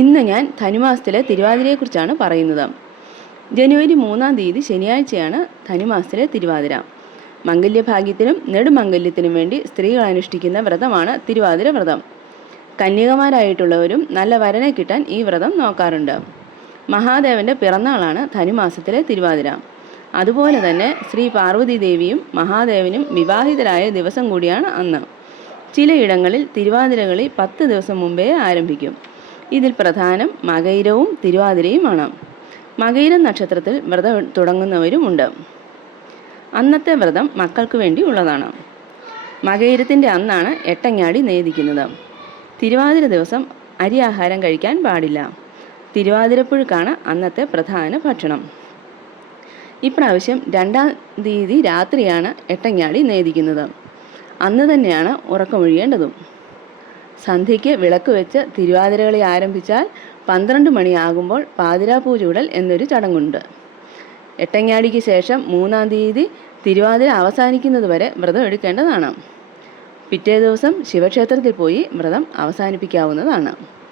ഇന്ന് ഞാൻ ധനുമാസത്തിലെ തിരുവാതിരയെക്കുറിച്ചാണ് പറയുന്നത്. ജനുവരി മൂന്നാം തീയതി ശനിയാഴ്ചയാണ് ധനുമാസത്തിലെ തിരുവാതിര. മംഗല്യഭാഗ്യത്തിനും നെടുമംഗല്യത്തിനും വേണ്ടി സ്ത്രീകൾ അനുഷ്ഠിക്കുന്ന വ്രതമാണ് തിരുവാതിര വ്രതം. കന്യകമാരായിട്ടുള്ളവരും നല്ല വരനെ കിട്ടാൻ ഈ വ്രതം നോക്കാറുണ്ട്. മഹാദേവന്റെ പിറന്നാളാണ് ധനുമാസത്തിലെ തിരുവാതിര. അതുപോലെ തന്നെ ശ്രീ പാർവതി ദേവിയും മഹാദേവനും വിവാഹിതരായ ദിവസം കൂടിയാണ് അന്ന്. ചിലയിടങ്ങളിൽ തിരുവാതിരകളി പത്ത് ദിവസം മുമ്പേ ആരംഭിക്കും. ഇതിൽ പ്രധാനം മകൈരവും തിരുവാതിരയുമാണ്. മകൈര നക്ഷത്രത്തിൽ വ്രതം തുടങ്ങുന്നവരുമുണ്ട്. അന്നത്തെ വ്രതം മക്കൾക്ക് വേണ്ടി ഉള്ളതാണ്. മകയിരത്തിന്റെ അന്നാണ് എട്ടങ്ങാടി നേദിക്കുന്നത്. തിരുവാതിര ദിവസം അരി ആഹാരം കഴിക്കാൻ പാടില്ല. തിരുവാതിരപ്പുഴുക്കാണ് അന്നത്തെ പ്രധാന ഭക്ഷണം. ഇപ്രാവശ്യം രണ്ടാം തീയതി രാത്രിയാണ് എട്ടങ്ങാടി നേദിക്കുന്നത്. അന്ന് തന്നെയാണ് ഉറക്കമൊഴിയേണ്ടതും. സന്ധ്യയ്ക്ക് വിളക്ക് വെച്ച് തിരുവാതിരകളി ആരംഭിച്ചാൽ പന്ത്രണ്ട് മണിയാകുമ്പോൾ പാതിരാപൂചൂടൽ എന്നൊരു ചടങ്ങുണ്ട്. എട്ടങ്ങാടിക്ക് ശേഷം മൂന്നാം തീയതി തിരുവാതിര അവസാനിക്കുന്നത് വരെ വ്രതം എടുക്കേണ്ടതാണ്. പിറ്റേ ദിവസം ശിവക്ഷേത്രത്തിൽ പോയി വ്രതം അവസാനിപ്പിക്കാവുന്നതാണ്.